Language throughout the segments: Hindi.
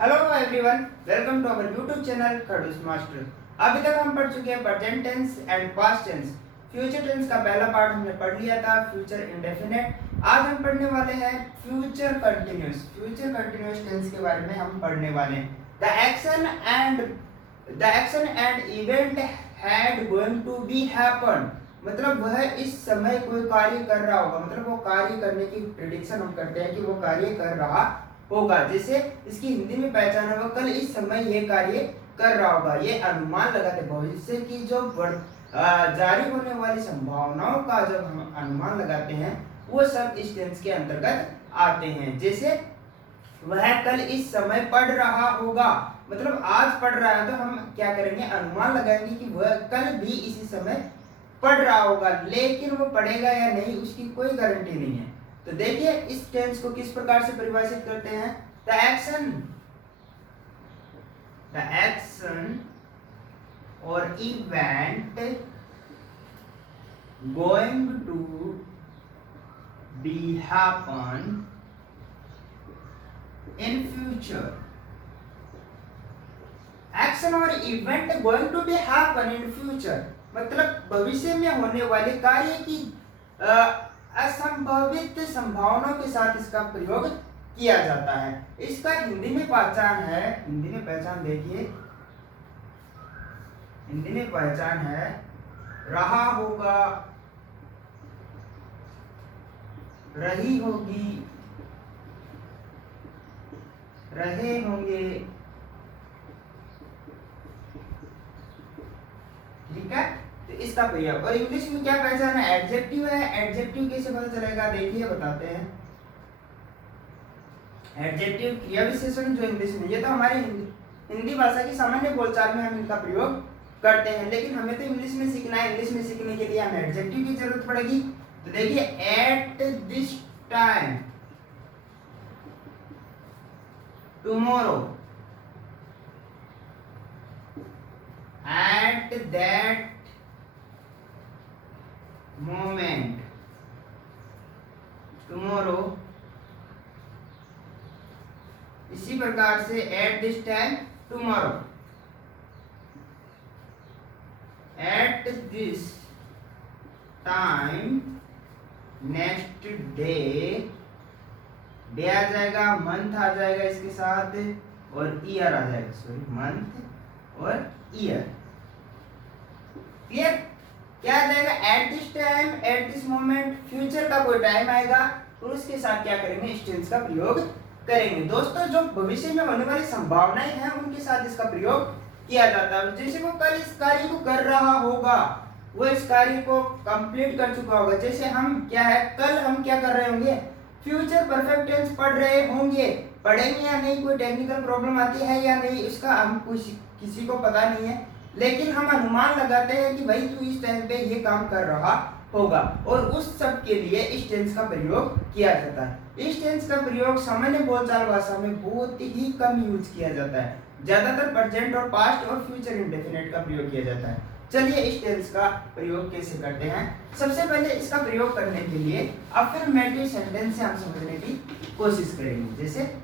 Hello everyone, welcome to our YouTube channel Khadoos master. अभी तक हम पढ़ चुके हैं present tense and past tense. Future tense का पहला पार्ट हमने पढ़ लिया था, फ्यूचर इंडेफिनिट। आज हम पढ़ने वाले हैं future continuous. Future continuous tense के बारे में हम पढ़ने वाले हैं। The action and event had going to be happen, मतलब वह इस समय कोई कार्य कर रहा होगा, मतलब वो कार्य करने की प्रेडिक्शन हम करते हैं कि वो कार्य कर रहा होगा। जैसे इसकी हिंदी में पहचान है, वो कल इस समय ये कार्य कर रहा होगा। ये अनुमान लगाते भविष्य की जो जारी होने वाली संभावनाओं का जब हम अनुमान लगाते हैं वो सब इस टेंस के अंतर्गत आते हैं। जैसे वह कल इस समय पढ़ रहा होगा, मतलब आज पढ़ रहा है तो हम क्या करेंगे, अनुमान लगाएंगे कि वह कल भी इसी समय पढ़ रहा होगा, लेकिन वो पढ़ेगा या नहीं उसकी कोई गारंटी नहीं है। तो देखिए इस टेंस को किस प्रकार से परिभाषित करते हैं। द एक्शन और event going to be happen in future. Action और event going to be happen in future, मतलब भविष्य में होने वाले कार्य की असंभावित संभावनाओं के साथ इसका प्रयोग किया जाता है। इसका हिंदी में पहचान है, हिंदी में पहचान देखिए, हिंदी में पहचान है रहा होगा, रही होगी, रहे होंगे। ठीक है, तो इसका प्रयोग। और इंग्लिश में क्या पहचान है, एडजेक्टिव है। एडजेक्टिव कैसे पता चलेगा, देखिए बताते हैं। एडजेक्टिव क्रिया विशेषण जो इंग्लिश में, ये तो हमारी हिंदी भाषा की सामान्य बोलचाल में हम इनका प्रयोग करते हैं, लेकिन हमें तो इंग्लिश में सीखना है। इंग्लिश में सीखने के लिए हमें एडजेक्टिव की जरूरत पड़ेगी। तो देखिए, eight this time, tomorrow, at that moment, tomorrow। इसी प्रकार से at this time, tomorrow, at this time, next day, day आ जाएगा, मंथ आ जाएगा इसके साथ, और ईयर आ जाएगा, सॉरी मंथ और ईयर। क्लियर, क्या आ जाएगा, eight this time, eight this moment, future का कोई टाइम आएगा तो उसके साथ क्या करेंगे, इस टेंस का प्रयोग करेंगे। दोस्तों, जो भविष्य में होने वाली संभावनाएं हैं उनके साथ इसका प्रयोग किया जाता है। जैसे वो कल इस कार्य को कर रहा होगा, वो इस कार्य को कंप्लीट कर चुका होगा। जैसे हम क्या है, कल हम क्या कर रहे होंगे, फ्यूचर परफेक्ट टेंस पढ़ रहे होंगे। पढ़ेंगे या नहीं, कोई टेक्निकल प्रॉब्लम आती है या नहीं, इसका हम किसी को पता नहीं है, लेकिन हम अनुमान लगाते हैं कि भाई तू इस टाइम पे ये काम कर रहा होगा, और उस सब के लिए इस टेंस का प्रयोग किया जाता है। इस टेंस का प्रयोग सामान्य बोलचाल भाषा में बहुत ही कम यूज किया जाता है। ज्यादातर प्रेजेंट और पास्ट और फ्यूचर इंडेफिनिट का प्रयोग किया जाता है। चलिए इस टेंस का प्रयोग कैसे करते हैं। सबसे पहले इसका प्रयोग करने के लिए अफर्मेटिव सेंटेंस से हम समझने की कोशिश करेंगे। जैसे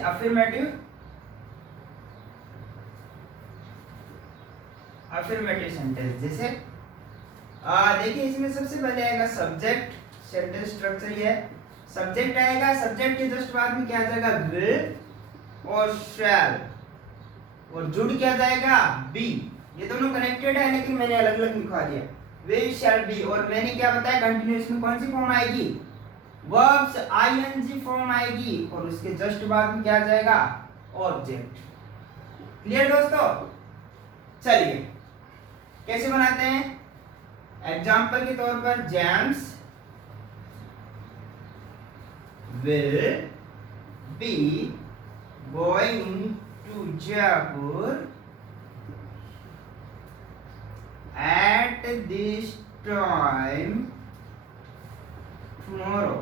अफर्मेटिव सेंटेंस। जैसे देखिए, इसमें सबसे पहले आएगा सब्जेक्ट। सेंटेंस स्ट्रक्चर ये है, सब्जेक्ट आएगा, सब्जेक्ट के जस्ट बाद में क्या आ जाएगा, विल और शैल, और जुड़ क्या जाएगा, बी। ये दोनों कनेक्टेड है लेकिन मैंने अलग अलग लिखवा दिया, विल शैल बी। और मैंने क्या बताया, कंटिन्यूअस में कौन सी फॉर्म आएगी, वर्ब्स आईएनजी फॉर्म आएगी, और उसके जस्ट बाद में क्या आ जाएगा, ऑब्जेक्ट। क्लियर दोस्तों, चलिए कैसे बनाते हैं। एग्जाम्पल के तौर पर, James will be going to Jaipur at this time tomorrow.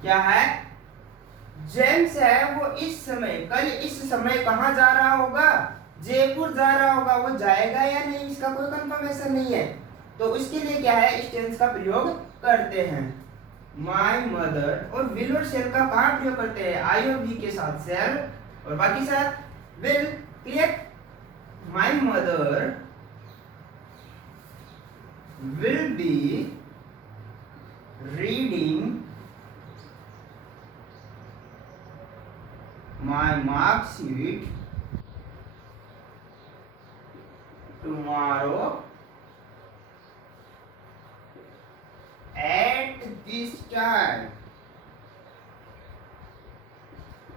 क्या है, जेम्स है वो इस समय, कल इस समय कहां जा रहा होगा, जयपुर जा रहा होगा। वो जाएगा या नहीं इसका कोई कंफर्मेशन नहीं है, तो उसके लिए क्या है, इस टेंस का प्रयोग करते हैं। माय मदर, और विल और शेल का कहाँ प्रयोग करते हैं, आई और बी के साथ शेल और बाकी साथ will. Clear, my mother will be reading my marksheet tomorrow at this time।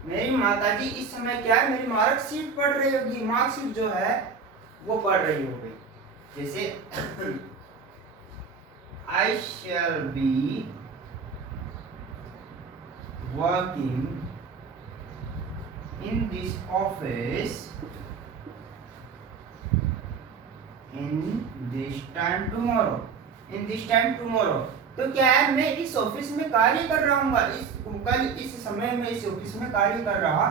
मेरी माताजी इस समय क्या है, मेरी मार्कशीट पढ़ रही होगी, मार्कशीट जो है वो पढ़ रही होगी। जैसे I shall be working in this office in this time tomorrow। in this time tomorrow तो क्या है, मैं इस ऑफिस में कार्य कर रहा हूँगा, कल इस समय में इस ऑफिस में कार्य कर रहा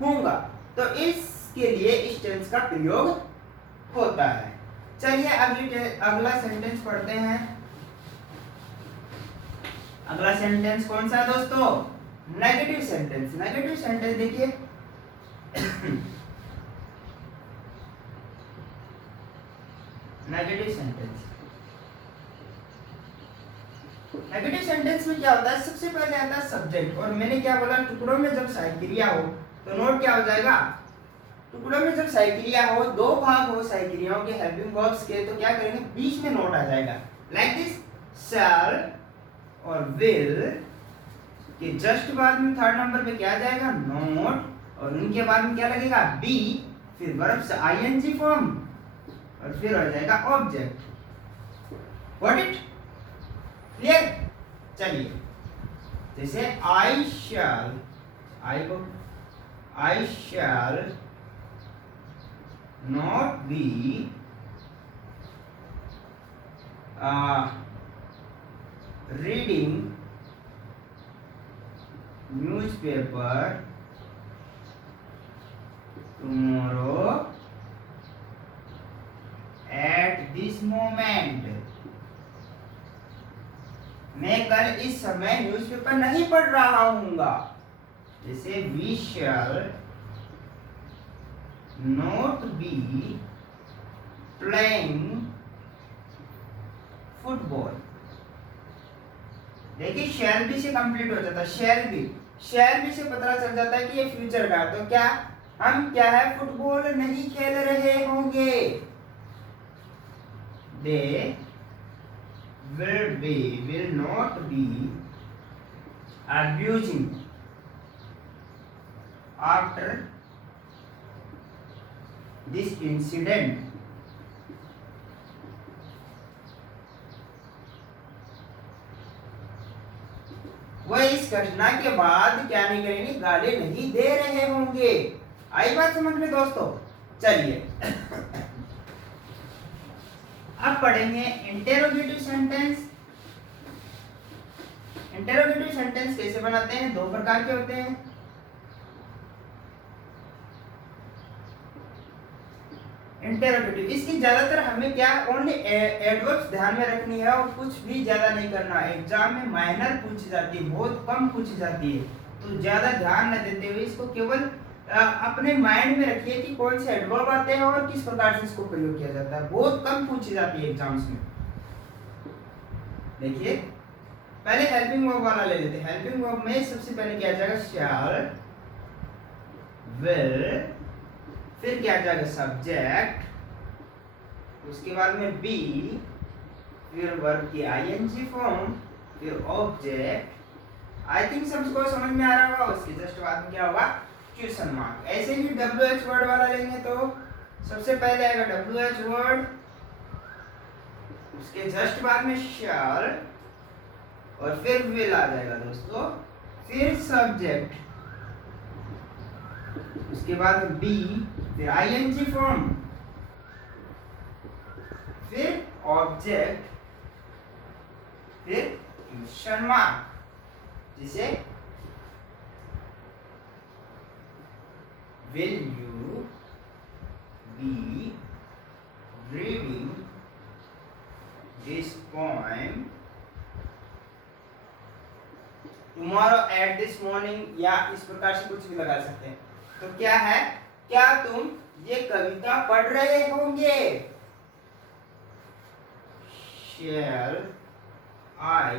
हूँगा। तो इसके लिए इस टेंस का प्रयोग होता है। चलिए अगला सेंटेंस पढ़ते हैं। अगला सेंटेंस कौन सा है दोस्तों, नेगेटिव सेंटेंस। नेगेटिव सेंटेंस देखिए नेगेटिव सेंटेंस, नेगेटिव सेंटेंस में क्या होता है, सबसे पहले आता है सब्जेक्ट। और मैंने क्या बोला, टुकड़ों में जब साइक्रिया हो तो नोट क्या हो जाएगा, टुकड़ों में जब साइक्रिया हो, दो भाग हो साइक्रियाओं के हेल्पिंग वर्ब्स के, तो क्या करेंगे, बीच में नोट आ जाएगा। लाइक दिस, शैल और विल के जस्ट बाद में थर्ड नंबर पे क्या आ जाएगा, नोट, और उनके बाद में क्या लगेगा, बी, फिर वर्ब से आईएनजी फॉर्म, और फिर हो जाएगा ऑब्जेक्ट। What it, clear. चलिए जैसे I shall, I shall not be reading newspaper tomorrow at this moment. मैं कल इस समय न्यूज़पेपर नहीं पढ़ रहा हूँगा। जैसे we shall not be playing football. देखिए शैल बी से कंप्लीट हो जाता है, शैल बी से पता चल जाता है कि ये फ्यूचर का, तो क्या हम क्या है, फुटबॉल नहीं खेल रहे होंगे। दे will not be abusing after this incident। वह इस घटना के बाद क्या नहीं करेंगे, गाली नहीं दे रहे होंगे। आई बात समझ में दोस्तों। चलिए अब पढ़ेंगे इंटेरोगेटिव सेंटेंस। इंटेरोगेटिव सेंटेंस कैसे बनाते हैं, दो प्रकार के होते हैं। इंटेरोगेटिव, इसकी ज्यादातर हमें क्या, ओनली एडवर्ब्स ध्यान में रखनी है और कुछ भी ज्यादा नहीं करना। एग्जाम में माइनर पूछी जाती है, बहुत कम पूछी जाती है, तो ज्यादा ध्यान न देते हुए इसको केवल अपने माइंड में रखिए कि कौन से एडवर्ब आते हैं और किस प्रकार से इसको प्रयोग किया जाता है। बहुत कम पूछी जाती है एग्जाम्स में। देखिए पहले हेल्पिंग वर्ब वाला ले लेते हैं। हेल्पिंग वर्ब में सबसे पहले क्या आ जाएगा, शैल, विल, फिर क्या आ जाएगा, सब्जेक्ट, उसके बाद में बी, फिर वर्ब की आईएनजी फॉर्म, फिर ऑब्जेक्ट। आई थिंक सबको समझ में आ रहा होगा। उसके जस्ट बाद में क्या होगा, क्वेश्चन मार्क। ऐसे ही WH वर्ड वाला लेंगे तो सबसे पहले आएगा WH वर्ड, उसके जस्ट बाद में शैल, और फिर विल आ जाएगा दोस्तों, फिर सब्जेक्ट, उसके बाद बी, फिर आईएनजी फॉर्म, फिर ऑब्जेक्ट, फिर क्वेश्चन मार्क। जिसे will you be reading this poem tomorrow at this morning, या इस प्रकार से कुछ भी लगा सकते हैं। तो क्या है, क्या तुम ये कविता पढ़ रहे होंगे? Shall I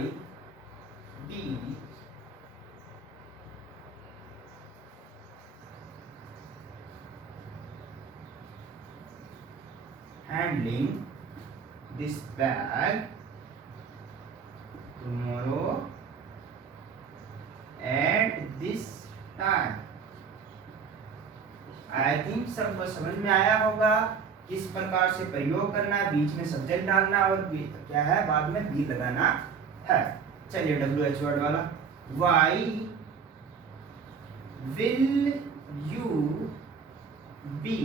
be handling this bag tomorrow at this time? I think सबको समझ में आया होगा किस प्रकार से प्रयोग करना है, बीच में सब्जेक्ट डालना और क्या है बाद में बी लगाना है। चलिए WH वर्ड वाला, why will you be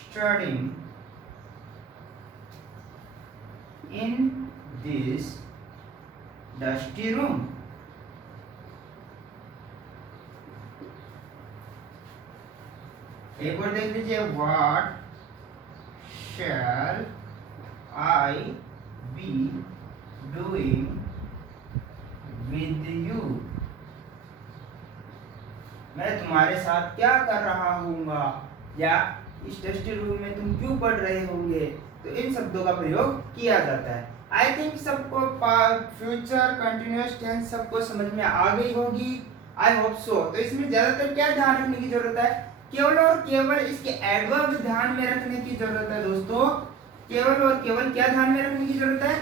studying in this dusty room? एक और देख लीजिए, what shall I be doing with you? मैं तुम्हारे साथ क्या कर रहा हूँगा, या इस टेस्ट रूम में तुम क्यों पढ़ रहे होंगे। तो इन शब्दों का प्रयोग किया जाता है। आई थिंक सबको फ्यूचर कंटिन्यूअस टेंस सबको समझ में आ गई होगी, आई होप सो। तो इसमें ज्यादातर क्या ध्यान रखने की जरूरत है, केवल और केवल इसके एडवर्ब ध्यान में रखने की जरूरत है दोस्तों। केवल और केवल क्या ध्यान में रखने की जरूरत है,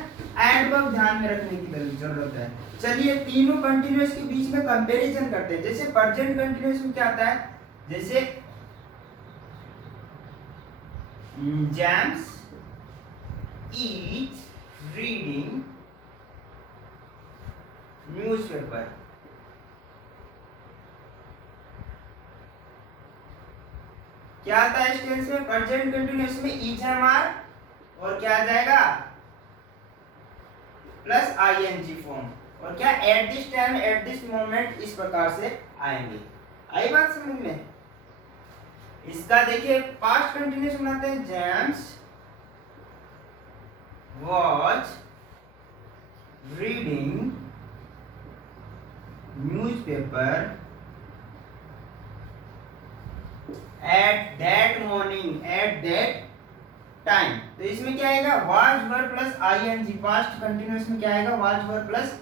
एडवर्ब ध्यान में रखने की जरूरत है। चलिए तीनों कंटिन्यूअस के बीच में कंपैरिजन करते हैं। जैसे प्रेजेंट कंटिन्यूअस में क्या आता है, जैसे जेम्स इज रीडिंग न्यूज़पेपर। क्या आता है इस टेंस में, प्रेजेंट कंटिन्यूअस में इज है मार और क्या आ जाएगा प्लस आईएनजी फॉर्म, और क्या eight this time eight this moment इस प्रकार से आएंगे। आई बात समझ में? इसका देखिए पास्ट कंटिन्यूअस बनाते हैं, James was reading newspaper at that morning at that time। तो इसमें क्या आएगा, was were plus ing। Past continuous में क्या आएगा, was were plus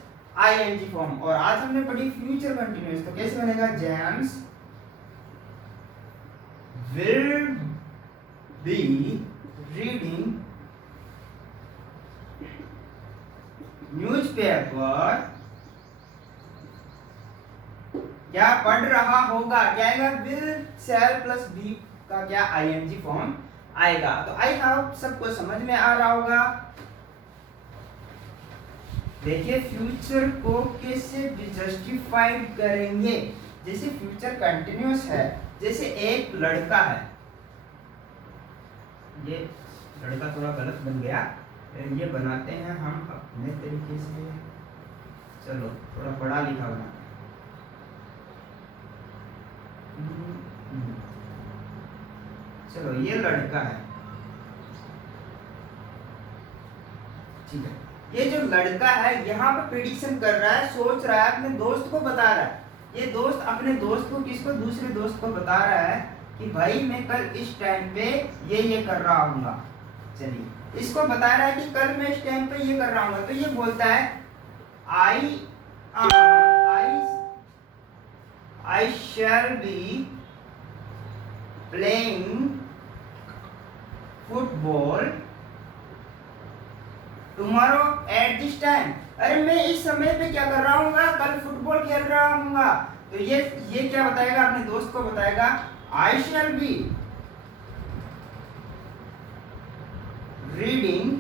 ing form. और आज हमने पढ़ी फ्यूचर कंटिन्यूअस, तो कैसे बनेगा, James will be reading newspaper, क्या पढ़ रहा होगा, क्या आएगा, विल शैल प्लस बी का क्या आईएनजी फॉर्म आएगा। तो आई होप सबको समझ में आ रहा होगा। देखिए फ्यूचर को कैसे जस्टिफाइड करेंगे। जैसे फ्यूचर कंटिन्यूअस है, जैसे एक लड़का है, ये लड़का थोड़ा गलत बन गया, ये बनाते हैं हम अपने तरीके से। चलो थोड़ा पढ़ा लिखा बनाते हैं। चलो ये लड़का है, ठीक है। ये जो लड़का है यहाँ पे प्रेडिक्शन कर रहा है, सोच रहा है, अपने दोस्त को बता रहा है। ये दोस्त अपने दोस्त को, किसको, दूसरे दोस्त को बता रहा है कि भाई मैं कल इस टाइम पे ये कर रहा हूँगा। चलिए इसको बता रहा है कि कल मैं इस टाइम पे ये कर रहा हूँ। तो ये बोलता है I shall be playing football tomorrow at this time. अरे मैं इस समय पे क्या कर रहा हूँ, कल फुटबॉल खेल रहा हूँ। तो ये क्या बताएगा, अपने दोस्त को बताएगा I shall be reading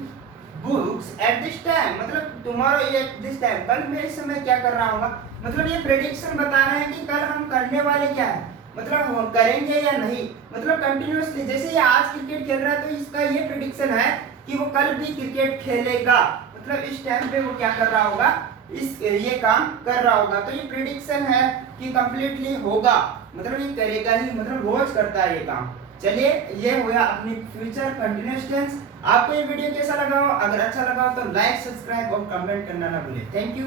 books at this time, मतलब टुमारो एट दिस टाइम, कल मैं इस समय क्या कर रहा हूँ। मतलब ये प्रेडिक्शन बता रहे हैं कि कल हम करने वाले क्या है, मतलब हम करेंगे या नहीं। मतलब कंटिन्यूअसली, जैसे ये आज क्रिकेट खेल रहा है तो इसका ये प्रेडिक्शन है कि वो कल भी क्रिकेट खेलेगा। मतलब इस टाइम पे वो क्या कर रहा होगा, ये काम कर रहा होगा। तो ये प्रेडिक्शन है कि कंप्लीटली होगा, मतलब ये करेगा ही, मतलब रोज करता है ये काम। चलिए ये हुआ अपनी फ्यूचर कंटिन्यूअस टेंस। आपको ये वीडियो कैसा लगा हो, अगर अच्छा लगा हो तो लाइक, सब्सक्राइब और कमेंट करना ना भूलें। Thank you.